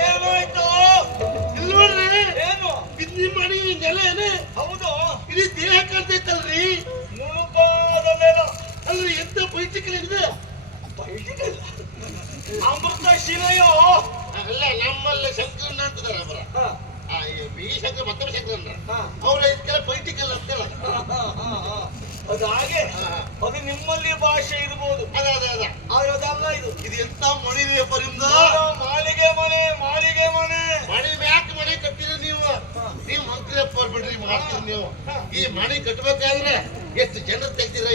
ಏನಾಯ್ತು? ಇಲ್ವಲ್ರಿ ಏನು ನಿಮ್ಮ ಮನೆಗೆ ನೆಲೆ ಏನೇ? ಹೌದು, ಇಡೀ ದೇಹ ಕಾಣ್ತೈತಲ್ರಿ. ಮುಳುಪಾದಲ್ಲೇನೋ ಅಲ್ರಿ ಎಂತ ಪೈಟಿಕಲ್ ಇದೆ? ಅಮೃತ ಶಿಲೆಯೋ? ಅಲ್ಲ, ನಮ್ಮಲ್ಲಿ ಶಂಕರಣ್ಣ ಅಂತಿದ್ದಾರೆ ಅವರ. ಈ ಶಂಕರ ಮತ್ತೊಬ್ಬ ಶಂಕರಣ್ಣ ಅವ್ರ ಇದಕ್ಕೆಲ್ಲ ಪೈಟಿಕಲ್ ಅಂತಲ್ಲ. ಅದು ಹಾಗೆ, ಅದು ನಿಮ್ಮಲ್ಲಿ ಭಾಷೆ ಇರ್ಬೋದು. ಅದ ಆದ್ರೆ ಅದಲ್ಲ ಇದು. ಇದು ಎಂತ ಮಣಿವೆ ಪರಿಂದ? ಮಾಳಿಗೆ ಮನೆ, ಮಾಳಿಗೆ ಮನೆ. ಮಣಿ ಮ್ಯಾಕ್ ಮನೆ ಕಟ್ಟಿರಿ ನೀವು. ನೀವು ಮಂತ್ರಿಯಪ್ಪ ಬಿಡ್ರಿ ಮಾಡ್ತೀರಿ ನೀವು. ಈ ಮನೆ ಕಟ್ಟಬೇಕಾದ್ರೆ ಎಷ್ಟು ಜನರು ತೆಗ್ದಿರ?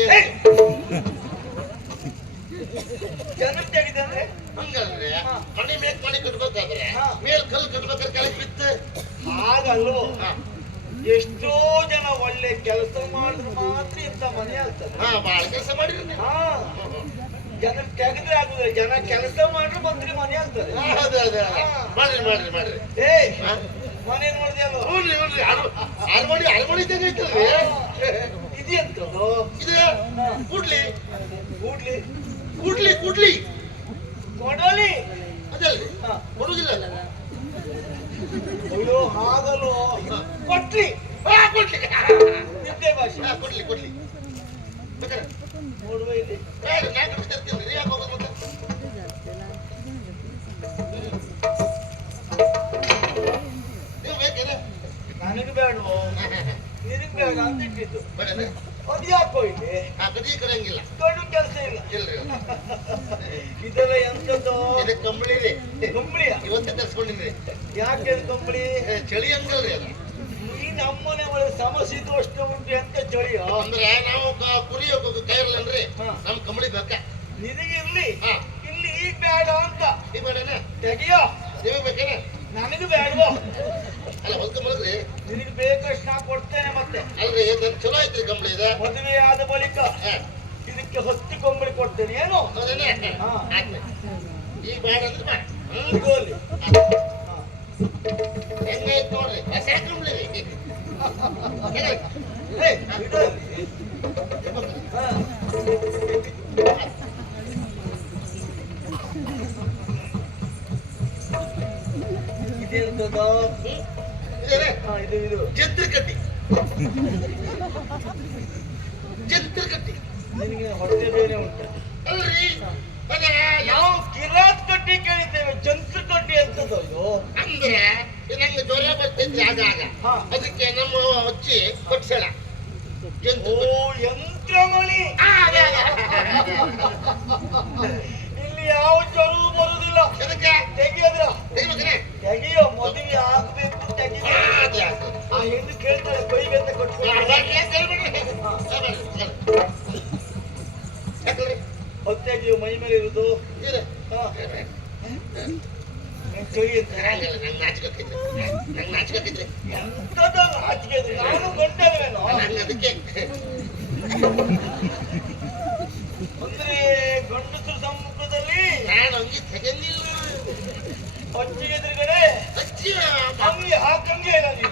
ಜನ ತೆಗೆದಂದ್ರೆ ಹಂಗಲ್ರಿ, ಮನೆ ಮ್ಯಾಕ್ ಮನೆ ಕಟ್ಬೇಕಾದ್ರೆ ಮೇಲ್ ಕಲ್ಲು ಕಟ್ಬೇಕಾದ್ರೆ ಕೆಳಗೆ ಬಿತ್ತು ಹಾಗಲ್ವೋ. ಎಷ್ಟೋ ಜನ ಒಳ್ಳೆ ಕೆಲಸ ಮಾಡಿದ್ರೆ ಮಾತ್ರ ಇಂಥ ಮನೆ ಆಗ್ತದೆ. ಬಾಳ ಕೆಲಸ ಮಾಡಿರಿ ನೀವು. ಜನ ತೆಗೆದ್ರೆ ಆಗುದಿಲ್ಲ, ಜನ ಕೆಲಸ ಮಾಡ್ರೆ ಮಂತ್ರಿ ಮನೆ ಆಗ್ತದೆ. ಮಾಡ್ರಿ. ಮನೆ ನೋಡಿದೆಲ್ಲ ಅರಮಣಿ ಇದ್ದಂಗೆ ಐತಲ್ರಿ. ಇದೆಂತದು? ಇದು ಕೂಡ್ಲಿ ಕೂಡ್ಲಿ ಕೂಡ್ಲಿ ಕೊಡಲಿ ಅದಲ್ರಿ, ಕೊಡುದಿಲ್ಲ. ಅಯ್ಯೋ ಹಾಗಲ್ವೋ, ಕೊಟ್ಲಿ ನಿದ್ದೆ ಭಾಷೆ. ಕೊಡ್ಲಿ ಬೇಕಾರೆ ನೋಡುವ ಇಲ್ಲಿ ನಾ ಕಟ್ಟಿಸ್ತೀನಿ ರೀ. ಯಾಕೆ ಹೋಗೋದು ಮತ್ತೆ? ನೀವು ಬೇಕೇನೆ? ನನಗೆ ಬೇಡವೋ, ನಿನಗೆ ಬೇಡ ಅಂತ ಇಟ್ಟಿದ್ದು. ಬೇಡ ಅದು ಯಾಕೋ ಇಲ್ಲಿ ಕದಿ ಕರಂಗಿಲ್ಲ, ದೊಡ್ಡ ಕೆಲಸ ಇಲ್ಲ. ಇಲ್ರಿ ಇದೆಲ್ಲ ಎಂತದ್ದು? ಇದು ಕಂಬಳಿ ರೀ. ಕಂಬಳಿಯ? ಇವತ್ತೇ ತರಿಸ್ಕೊಂಡಿದ್ರಿ. ಯಾಕೆ ಅದು ಕಂಬಳಿ? ಚಳಿ ಹಂಗಲ್ರಿ ಅದು. ಈ ನಮ್ಮನೆ ಒಳಗೆ ಸಮಶೀತೋಷ್ಣ ಉಂಟು, ಎಂತ ಚಳಿಯೋ? ಅಂದ್ರೆ ನಾವು ಕುರಿ ಕೈರಲ್ಲನ್ರಿ, ನಮ್ ಕಂಬಳಿ ಬೇಕ. ನಿನಗಿರ್ಲಿ, ಇಲ್ಲಿ ಈಗ ಬೇಡ ಅಂತ. ಈ ಬೇಡನ ತೆಗಿಯೋ. ನೀವು ಬೇಕೇನೆ? ನನಗೆ ಬೇಡವೋ? ಅಲ್ಲ ಹೊಲ್ಕೊಂಬಲ್ರಿ. ನಿನಗೆ ಬೇಕಷ್ಟು ನಾ ಕೊಡ್ತೇನೆ. ಮತ್ತೆ ಅಲ್ರಿ ನನ್ ಚಲೋ ಐತ್ರಿ ಕಂಬಳಿ ಇದೆ. ಮದುವೆ ಆದ ಬಳಿಕ ಇದಕ್ಕೆ 10 ಕಂಬಳಿ ಕೊಡ್ತೇನೆ. ಏನು ಈಗ ಬೇಡ ಅಂದ್ರೆ ಬೇಡ. ಇಗೋಲಿ ಹೆಂಗೈತ್ ನೋಡ್ರಿ, ಹೊಸ ಕಂಬಳಿ ರೀ. ಇದೆಂತದೋ? ಇದು ಜಂತ್ರ ಕಟ್ಟಿ ನಿನಗೆ ಹೊಟ್ಟೆ ಬೇರೆ ಉಂಟು ಅಲ್ರಿ. ನಾವು ಕಿರಾತ್ ಕಟ್ಟಿ ಕೇಳಿದ್ದೇವೆ, ಜಂತ್ರ ಕಟ್ಟಿ ಅಂತದ್ದು. ಅಂದ್ರೆ ನಂಗೆ ಜ್ವರ ಬರ್ತಿದ್ರಿ ಆಗಾಗ, ಅದಕ್ಕೆ ನಮ್ಮ ಹಚ್ಚಿ ಕೊಡ್ಸಳ ಯಂತ್ರಮಣಿ. ಇಲ್ಲಿ ಯಾವ ಜ್ವರವೂ ಬರುದಿಲ್ಲ. ತೆಗಿಯೋದ್ರ ತೆಗಿಯೋ. ಮದುವೆ ಆಗ್ಬೇಕು, ತೆಗಿಯೋ. ಆ ಹೆಣ್ಣು ಕೇಳ್ತಾಳೆ ಕೈಗೆ ಅಂತ ಕೊಟ್ಕೊಂಡು ಹೊತ್ತೆಗಿಯೋ ಮೈ ಮೇಲೆ ಇರುದು ಚಳಿ ಅಂತ. ಎಂತದಲ್ಲ ಆಚೆಗೆ, ನಾನು ಗಂಟಲ್ವೇನೋ. ಅದಕ್ಕೆ ಅಂದ್ರೆ ಗಂಡಸರ ಸಮ್ಮುಖದಲ್ಲಿ ನಾನು ಹಂಗೆ ತೆಗೆದಿಲ್ಲ. ಅಜ್ಜಿಗೆ ಎದುರುಗಡೆ ಅಂಗಿ ಹಾಕಂಗೆ ಇಲ್ಲ ನೀವು.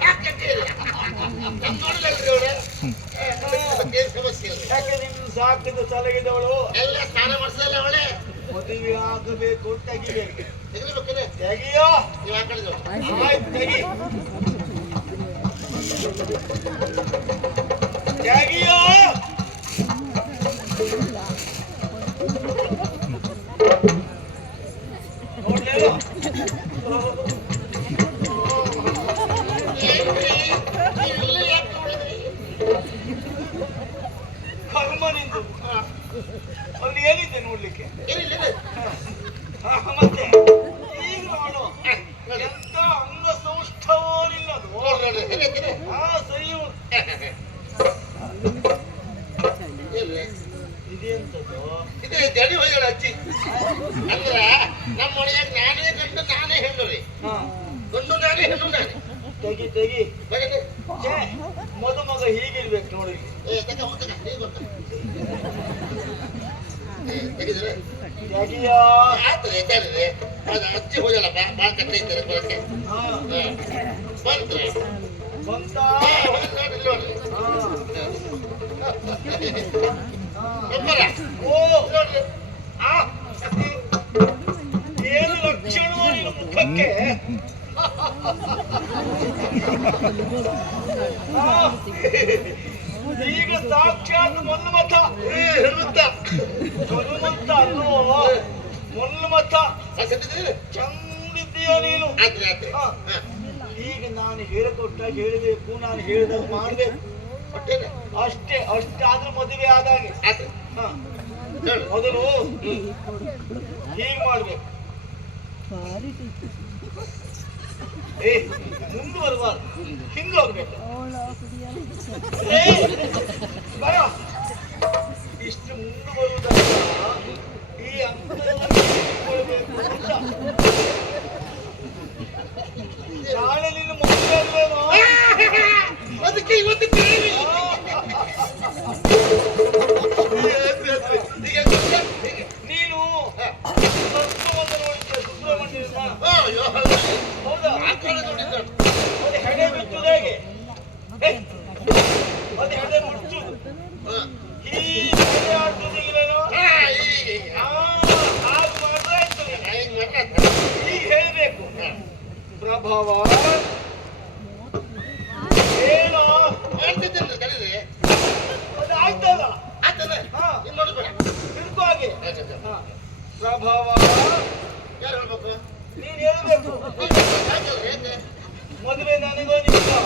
ಯಾಕೆ ನಿಮ್ದು ಸಾಕಿದ ಸಲಗಿದವಳು ಎಲ್ಲ ಸ್ನಾನ ಮಾಡಿಸಲ್ಲ ಅವಳೆ. ಮದುವೆ ಆಗಬೇಕು, ತೆಗಿಬೇಕು. ತೆಗಿಬೇಕೇನೆ? ತೆಗಿಯೋ. ನೀವು ಹಾಕೊಂಡಿದ್ರು ಆಯ್ತು, ತೆಗಿ. ತೆಗಿಯೋ. ನೋಡ್ಲೇನೋ ಕರ್ಮ ನಿಂದು. ಅಲ್ಲಿ ಏನಿದೆ ನೋಡ್ಲಿಕ್ಕೆ? ಮತ್ತೆ ಈಗ ನೋಡು, ಎಂತ ಅಂಗ ಸೌಷ್ಠವೋ ನಿನ್ನದು. ಸರಿ. ಇದೆಂತದ್ದು? ಇದೆ ಜಡಿ ಹೋಗ್ಯಾಳ ಅಜ್ಜಿ. ಅಂದ್ರ ನಮ್ಮ ಮನೆಯಾಗ ನಾನೇ ಗಂಡು ನಾನೇ ಹೆಣ್ಣು ರೀ. ಗಂಡು ನಾನೇ ಹೆಣ್ಣು ನಾನೇ. ತೆಗಿ ಮದುಮಗ ಹೀಗಿರ್ಬೇಕು ನೋಡಿ. ತೆಗಿದ್ರೆ ತೆಗಿಯೋ. ಆಗ್ತದೆ ತೆಗಿದ್ರೆ ಅದು ಅಜ್ಜಿ ಹೋಗಲ್ಲ. ಬಾಳ ಕಟ್ಟ ಇದ್ದಾರೆ ಕೊಳಕ್ಕೆ ಬಂದ್ರೆ ಬಂತ ನೋಡ್ರಿ. ಓ ಏನು ಲಕ್ಷಣ ಯಾಕೆ ಈಗ ಸಾಕ್ಷಾತ್ ಮನ್ಮಥ ಹನುಮಂತ ಅಲ್ಲೋ ಮನ್ಮಥ ಚಂದಿದ್ದೀಯ ನೀನು. ಈಗ ನಾನು ಹೇಳಿಕೊಟ್ಟ ಹೇಳಬೇಕು, ನಾನು ಹೇಳಿದಾಗ ಮಾಡ್ಬೇಕು ಅಷ್ಟೇ. ಅಷ್ಟಾದ್ರೂ ಮದುವೆ ಆದಾಗೆ ಮೊದಲು ಹೀಗೆ ಮಾಡ್ಬೇಕು. ಮುಂದೆ ಬರಬಾರ್ದು, ಹಿಂದೆ ಹೋಗ್ಬೇಕು. ಬರ ಇಷ್ಟು ಮುಂದೆ ಬರುವುದಲ್ಲ, ಈ ಅಂಕಗಳನ್ನು ನಾಳೆ ನಿನ್ನ ಮದುವೆ ಅಲ್ವೇನೋ, ಅದಕ್ಕೆ ಇವತ್ತು ನೀನು ಸುಬ್ರಹ್ಮಣ್ಯನ ಹೌದಾ? ಅದು ಹೆಡೆ ಬಿಚ್ಚುದು ಹೇಗೆ? ಅದು ಹೆಡೆ ಮುಚ್ಚುದು ಹೀಗೆ ಆಡ್ತದೆ ಇಲ್ಲೇನೋ, ಹಾಗೆ ಮಾಡಿದ್ರೆ ಆಯ್ತು. ಹೀಗೆ ಹೇಳ್ಬೇಕು. ಪ್ರಭಾವ ಏನೋ ಮಾಡ್ತಿದ್ದೇನೆ ಕರೀರಿ. ಅದು ಆಯ್ತಲ್ಲ, ಆಯ್ತಲ್ಲ ತಿಳ್ಕೊ ಹಾಗೆ. ಪ್ರಭಾವ ಯಾರು ಹೇಳ್ಬೇಕು? ನೀನ್ ಹೇಳ್ಬೇಕು. ಮದುವೆ ನನಗೋ ನಿಮ್ಗೋ?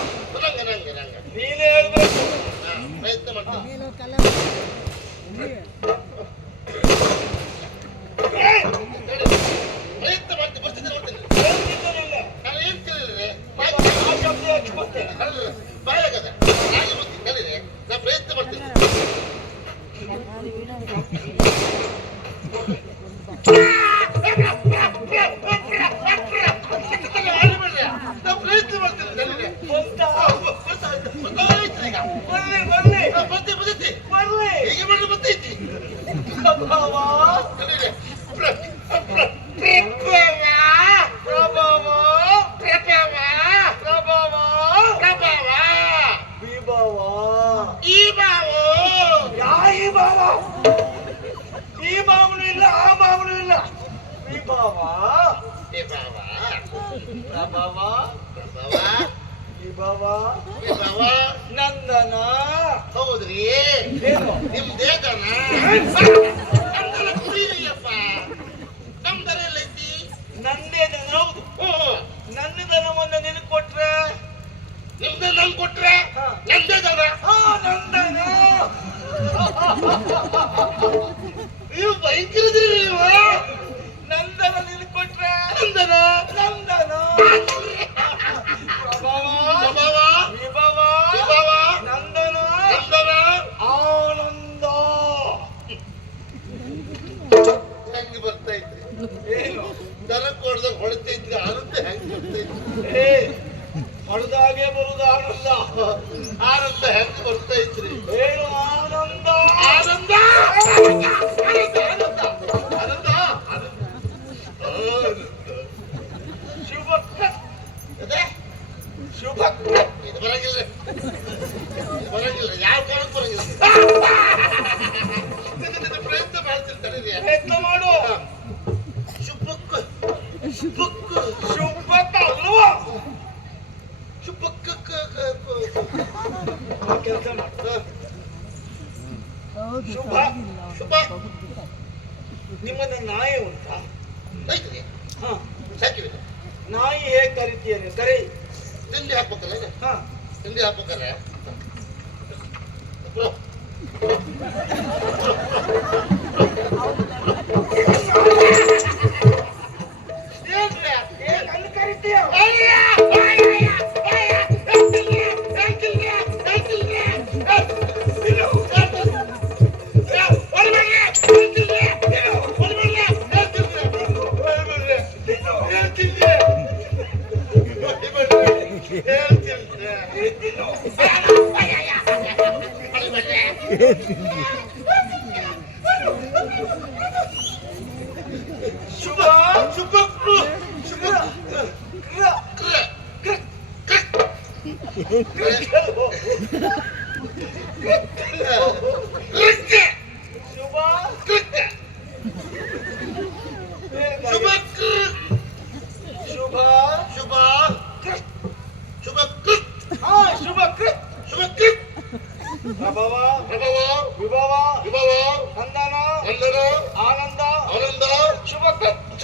ನೀನೇ ಹೇಳ್ಬೇಕು. ಪ್ರಯತ್ನ ಮಾಡ್ತೀನಿ. ಪ್ರಯತ್ನ ಮಾಡ್ತೀನಿ, ಬರ್ತಿದ್ದೆ ನೋಡ್ತೀನಿ. ನಾನು ಏನ್ ಕೇಳಿದ್ರೆ ಬಾಯಾಗದ ಹಾಗೆ ಬರ್ತೀನಿ ಕಲೀರಿ. ನಾನು ಪ್ರಯತ್ನ ಮಾಡ್ತೀನಿ. ನಾವು ಪ್ರಯತ್ನ ಮಾಡ್ತೀನಿ ಕಲೀರಿ. ಬರ್ಲಿ ಹೀಗೆ ಮಾಡಿ ಬರ್ತೈತಿ ಕಲೀರಿ. ಈ ಮಾವನು ಇಲ್ಲ, ಆ ಮಾವನು ಇಲ್ಲ. ವಿಭಾವ ನಂದನ. ಹೌದ್ರಿ, ನಿಮ್ದೇ ದನ. ನಮ್ದೆಲ್ಲ ಕುಡಿಯಪ್ಪ. ನಮ್ದರ ಎಲ್ಲ ಐತಿ. ನಂದೇ ದನ. ಹೌದು, ನನ್ನ ದನವನ್ನ ನಿನಗೆ ಕೊಟ್ರೆ, ನಿಮ್ದು ನಂಗೆ ಕೊಟ್ರೆ ನಂದೇ ದನ. ನಂದನ. ನೀವು ಭಯಂಕರದ್ರಿ ನೀವು. ನಂದನ ನಿನಗೆ ಕೊಟ್ರೆ ನಂದನ ನಂದನ. ನಂದನ ಆನಂದ. ಹೆಂಗ್ ಬರ್ತೈತ್ರಿ? ಏನು ದನ ಕೊಡ್ದಾಗ ಹೊಡಿತೈತ್ರಿ, ಆನಂದ ಹೆಂಗ್ ಬರ್ತೈತ್ರಿ? ಹೊಡೆದಾಗೆ ಬರುದು ಆನಂದ. ಆನಂದ ಹೆಂಗ್ ಬರ್ತೈತ್ರಿ? ಏನು ಆನಂದ? ಆನಂದ ಶುಭ ಇದು ಬರಂಗಿಲ್ಲ, ಬರಂಗಿಲ್ಲ. ಯಾವ ಕಾರಣಕ್ಕೂ ಬರಂಗಿಲ್ಲ. ಪ್ರಯತ್ನ ಮಾಡ್ತೀನಿ ತಡೀರಿ. ಪ್ರಯತ್ನ ಮಾಡು. ಶುಭಕ್ಕ ಶುಭಕ್ಕ ಶುಭಕ್ಕ ಅಲ್ವಾ? ಶುಭಕ್ಕ ಕೆಲಸ ಮಾಡು. ಶುಭ ಶುಭ ನಿಮ್ಮನ್ನ ನಾಯಿ ಉಂಟಾ? ಐತ್ರಿ. ಹಾ, ಸಾಕಿಬೇಕು. ನಾಯಿ ಹೇಗೆ ಕರಿತೀಯ ನೀವು? ಕರಿ. ತಿಂಡಿ ಹಾಕ್ಬೇಕಲ್ಲ ಇದು? ಹಾ, ತಿಂಡಿ ಹಾಕ್ಬೇಕಲ್ಲ. ಅಲ್ಲಿ ಕರಿತೀಯ? ಶುಭ ಶುಭ ಶುಭ ಶುಭ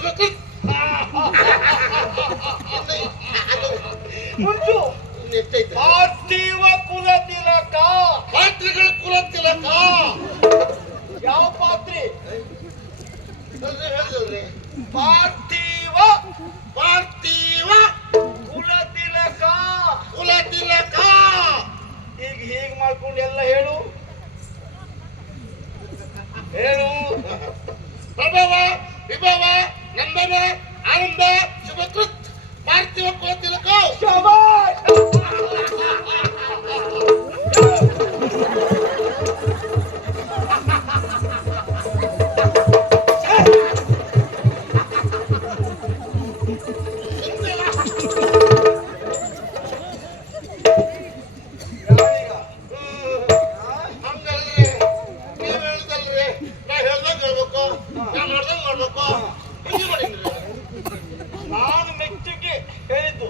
ಶುಭಕೃತ್. ಮುಂಚು ಎಷ್ಟೈತೆ ಪಾರ್ಥಿವ ಕುಲ ತಿಲಕ. ಪಾತ್ರೆಗಳ ಕುಲ ತಿಲಕ. ಯಾವ ಪಾತ್ರೆ? ಹೇಳಿದಲ್ರಿ ಪಾರ್ಥಿವ ಪಾರ್ಥಿವ ಕುಲ ತಿಲಕ. ಕುಲ ತಿಲಕ. ಈಗ ಹೀಗೆ ಮಾಡ್ಕೊಂಡು ಎಲ್ಲ ಹೇಳು ಹೇಳು. ಪ್ರಭವ ವಿಭವ ನಂದನ ಆನಂದ ಶುಭಕೃತ್ ಪಾರ್ಥಿವ ಕುಲ ತಿಲಕ. ಶಬಾಷ್. ಹಂಗಲ್ರಿ ನೀವ್ ಹೇಳ್ದಲ್ರಿ ನಾ ಹೇಳ್ದಂಗ ಹೇಳ್ಬೇಕು ನಾ ಮಾಡ್ದಂಗ ಮಾಡ್ಬೇಕು. ಹಿಂಗೆ ಮಾಡೀನ್ರಿ ನಾನು ಮೆಚ್ಚುಗೆ ಹೇಳಿದ್ದು.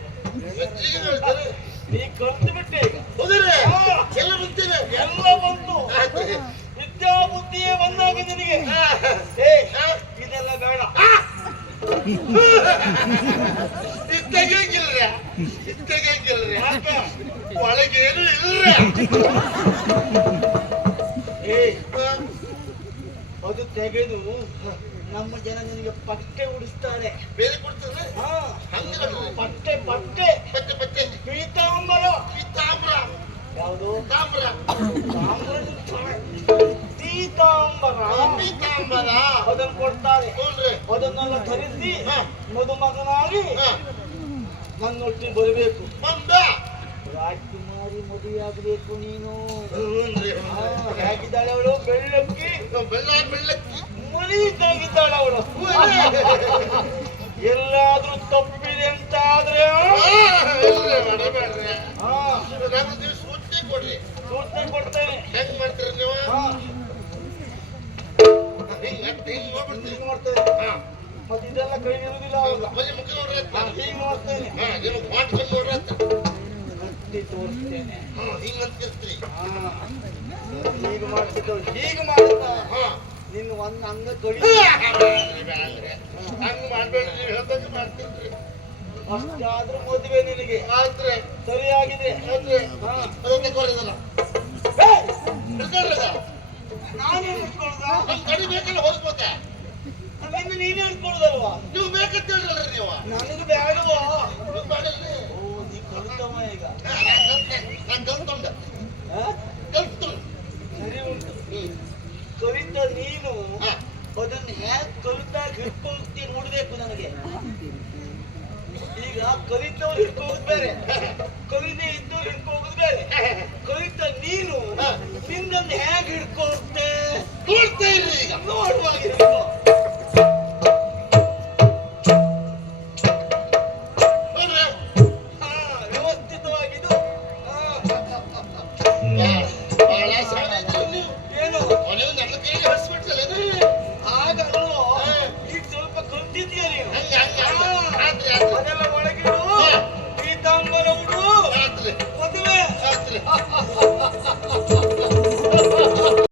ಹೆಚ್ಚಿಗೆ ಹೇಳ್ತಾರೆ. ನೀ ಕಲ್ತು ಬಿಟ್ಟೆ ಈಗ. ಹೌದ್ರಿ ಹಾ. ಎಲ್ಲ ಬಂತೀವಿ ಎಲ್ಲ ಬಂತು. ಆಯ್ತು. ವಿದ್ಯಾ ಬುದ್ಧಿಯೇ ಬಂದಾಗ ನಿನಗೆ ಹಾ. ಏ ಹಾ. ಇದೆಲ್ಲ ಬೇಡ. ಇತ್ತಾಗಿಲ್ರಿ ಇತ್ತಾಗಿಲ್ರಿ ಯಾಕೆ? ಒಳಗೇನು ಇಲ್ರಿ. ಏ ಅದು ತೆಗೆದು ನಮ್ಮ ಜನ ನಿನಗೆ ಪಟ್ಟೆ ಉಡಿಸ್ತಾರೆ. ಬೇರೆ ಕೊಡ್ತಾರೆ ಹಾ ಹಂಗಲ್ರಿ ಪಟ್ಟೆ ಪಟ್ಟೆ ಮತ್ತೆ ಮತ್ತೆ ಪೀತಾಂಬರ. ಪೀತಾಂಬ್ರ ಯಾವುದು? ತಾಮ್ರ ಪೀತಾಂಬರ. ಪೀತಾಂಬರ ಅದನ್ನು ಕೊಡ್ತಾರೆ. ಹ್ಞೂನ್ರಿ ಅದನ್ನೆಲ್ಲ ಧರಿಸಿ ಹಾ. ಮದುಮಗನಾಗಿ ಹಾ. ನನ್ನೊಟ್ಟಿಗೆ ಬರಬೇಕು. ಬಂದ ರಾಜ್ಕುಮಾರಿ ಮದುವೆಯಾಗಬೇಕು ನೀನು. ಹ್ಞೂನ್ರಿ ಹಾ, ಹೇಗಿದ್ದಾಳೆ ಅವಳು? ಬೆಳ್ಳಕ್ಕಿ ಬೆಳ್ಳಕ್ಕಿ ಮುಳಿದಾಗಿದ್ದಾಳೆ ಅವಳು. ಎಲ್ಲಾದ್ರೂ ತಪ್ಪಿದೆ ಅಂತ ಆದ್ರೆ ಮಾಡಬೇಡ್ರಿ ಹಾ ನೀವು ಸೂಚನೆ ಕೊಡ್ರಿ. ಸೂಚನೆ ಕೊಡ್ತೇನೆ. ಹೆಂಗ್ ಮಾಡ್ತೀರಿ ನೀವು? ಹಾ ಹಿಂಗ್ ಹೋಗ್ಬಿಡ್ತೀರಿ. ಹೀಗೆ ಮಾಡ್ತೇನೆ. ಹಾ. ಮತ್ತೆ ಇದೆಲ್ಲ ಕೈ ಇರುವುದಿಲ್ಲ ಅವಾಗ. ಬರೀ ಮುಖ ನೋಡ್ರಿ ಅಂತ. ಹೀಗೆ ಮಾಡ್ತೇನೆ. ಹಾ, ನೀವು ಮಾಡ್ಕೊಂಡು ನೋಡ್ರಿ ಅಂತ. ಕತ್ತಿ ತೋರಿಸ್ತೇನೆ. ಹಾ, ಹಿಂಗ್ ಅಂತಿರ್ತೀರಿ. ಹಾ ಹೀಗೆ ಮಾಡ್ತಿದ್ದವಳು ಹೀಗೆ ಮಾಡುತ್ತಾ ಹಾ. ನಿನ್ನ ಒಂದು ಅಂಗ ತೊಳಿ. ಹಂಗ್ ಮಾಡ್ಬೇಡ್ರಿ, ನೀವು ಹೇಳ್ದಂಗೆ ಮಾಡ್ತೀನಿ. ಅಷ್ಟಾದ್ರೂ ಮದುವೆ ನಿನಗೆ ಆದ್ರೆ ಸರಿಯಾಗಿದೆ. ಆದ್ರೆ ಹಾ ಅದೊಂದೇ ಕೋರಿದಲ್ಲ ನಾನು ಹಿಡ್ಕೊಳ್ದ? ನಮ್ ಕಡಿ ಬೇಕಲ್ಲ ಹೋಗ್ಬೋದ ನಿನ್ನ ನೀನೇ ಹಿಡ್ಕೊಳ್ದಲ್ವಾ? ನೀವು ಬೇಕಂತ ಹೇಳ್ರಲ್ಲ ನೀವು. ನನಗೆ ಬೇಡವಾ? ನೀವು ಮಾಡಿಲ್ರಿ. ಓ ನೀ ಕಲಿತವ ಈಗ. ನಾನ್ ಕಲ್ತ್ಕೊಂಡ ಹಾ? ಕಲ್ತ್ಕೊಂಡ. ಸರಿ ಉಂಟು. ಕಲಿತ ನೀನು ಹಾ. ಅದನ್ನು ಹೇಗೆ ಕಲಿತಾಗ ಹಿಡ್ಕೊಳ್ತಿ ನೋಡ್ಬೇಕು ನನಗೆ. ಈಗ ಕಲಿತವ್ರು ಹಿಡ್ಕೋಗುದು ಬೇರೆ, ಕಲಿದೆ ಇದ್ದವ್ರು ಹಿಡ್ಕೋಗುದು ಬೇರೆ. ಕಲಿತ ನೀನು ನಿನ್ನನ್ನು ಹೇಗೆ ಹಿಡ್ಕೊಳ್ತೆ ನೋಡ್ತಾ ಇರ್ರಿ ಈಗ. ನೋಡುವಾಗಿರ್ಬೇಕು. ನೋಡ್ರಿ ಹಾ ವ್ಯವಸ್ಥಿತವಾಗಿದ್ದು. ಬಹಳ ಸಣ್ಣ ಇದ್ರಿ ನೀವು. ಏನು ನೀವು ನನ್ನ ಕೈಗೆ ಹಸ್ಬಿಟ್ರಲ್ಲ ಆಗಲ್ವೋ? ಈಗ ಸ್ವಲ್ಪ ಕಲ್ತಿದ್ಯಾ ನೀನು. ಹಂಗ ಹಂಗ ಆದ್ರೆ ಅದೆಲ್ಲ